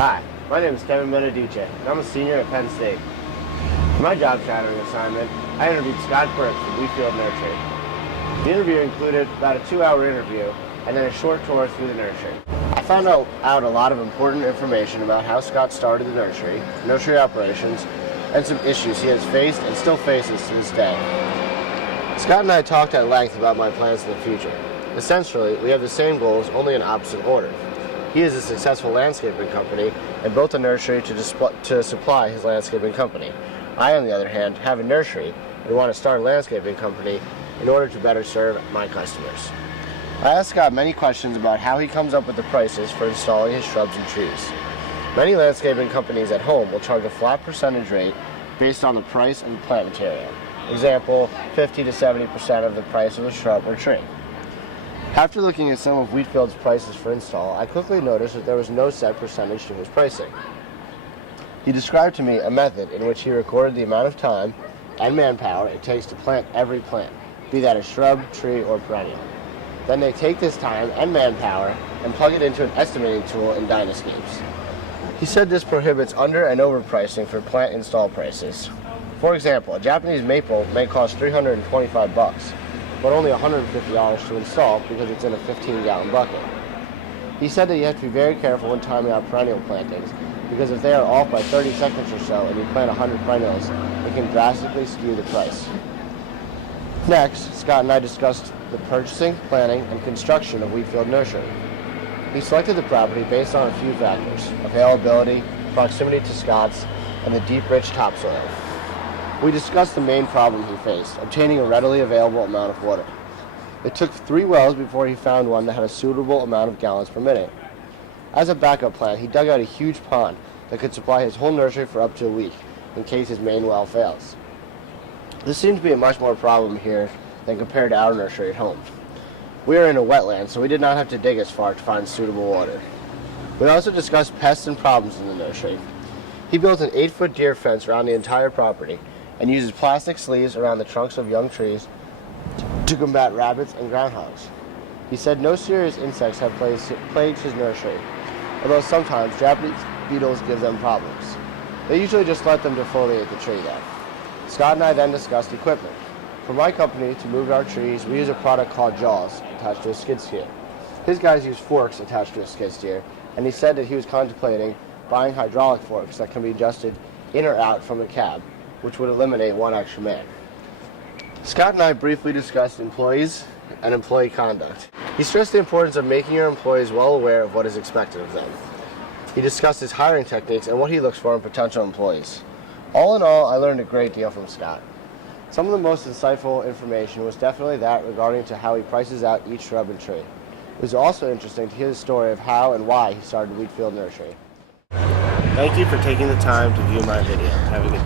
Hi, my name is Kevin Beneduce, and I'm a senior at Penn State. For my job shadowing assignment, I interviewed Scott Burke from Wheatfield Nursery. The interview included about a 2-hour interview and then a short tour through the nursery. I found out a lot of important information about how Scott started the nursery operations, and some issues he has faced and still faces to this day. Scott and I talked at length about my plans in the future. Essentially, we have the same goals, only in opposite order. He is a successful landscaping company and built a nursery to supply his landscaping company. I, on the other hand, have a nursery and want to start a landscaping company in order to better serve my customers. I asked Scott many questions about how he comes up with the prices for installing his shrubs and trees. Many landscaping companies at home will charge a flat percentage rate based on the price and plant material. Example, 50 to 70% of the price of a shrub or tree. After looking at some of Wheatfield's prices for install, I quickly noticed that there was no set percentage to his pricing. He described to me a method in which he recorded the amount of time and manpower it takes to plant every plant, be that a shrub, tree, or perennial. Then they take this time and manpower and plug it into an estimating tool in Dynascapes. He said this prohibits under and overpricing for plant install prices. For example, a Japanese maple may cost $325, but only $150 to install because it's in a 15-gallon bucket. He said that you have to be very careful when timing out perennial plantings, because if they are off by 30 seconds or so and you plant 100 perennials, it can drastically skew the price. Next, Scott and I discussed the purchasing, planning, and construction of Wheatfield Nursery. He selected the property based on a few factors: availability, proximity to Scott's, and the deep, rich topsoil. We discussed the main problem he faced, obtaining a readily available amount of water. It took 3 wells before he found one that had a suitable amount of gallons per minute. As a backup plan, he dug out a huge pond that could supply his whole nursery for up to a week, in case his main well fails. This seems to be a much more problem here than compared to our nursery at home. We are in a wetland, so we did not have to dig as far to find suitable water. We also discussed pests and problems in the nursery. He built an 8-foot deer fence around the entire property and uses plastic sleeves around the trunks of young trees to combat rabbits and groundhogs. He said no serious insects have plagued his nursery, although sometimes Japanese beetles give them problems. They usually just let them defoliate the tree though. Scott and I then discussed equipment. For my company, to move our trees, we use a product called jaws attached to a skid steer. His guys use forks attached to a skid steer, and he said that he was contemplating buying hydraulic forks that can be adjusted in or out from the cab, which would eliminate one extra man. Scott and I briefly discussed employees and employee conduct. He stressed the importance of making your employees well aware of what is expected of them. He discussed his hiring techniques and what he looks for in potential employees. All in all, I learned a great deal from Scott. Some of the most insightful information was definitely that regarding to how he prices out each shrub and tree. It was also interesting to hear the story of how and why he started Wheatfield Nursery. Thank you for taking the time to view my video. Have a good day.